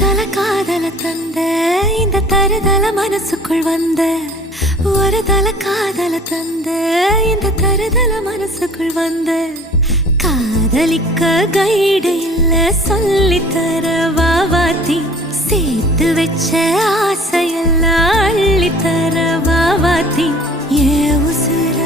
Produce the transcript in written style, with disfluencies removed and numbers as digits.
தருதல காதல தந்த இந்த தருதல மனசுக்குள் வந்த ஒரு தல காதல தந்த இந்த தருதல மனசுக்குள் வந்த காதலிக்க கைடு இல்ல சொல்லித்தர வாவாத்தி சேர்த்து வச்ச ஆசையெல்லாம் அள்ளித்தர வாவாத்தி ஏ உசுர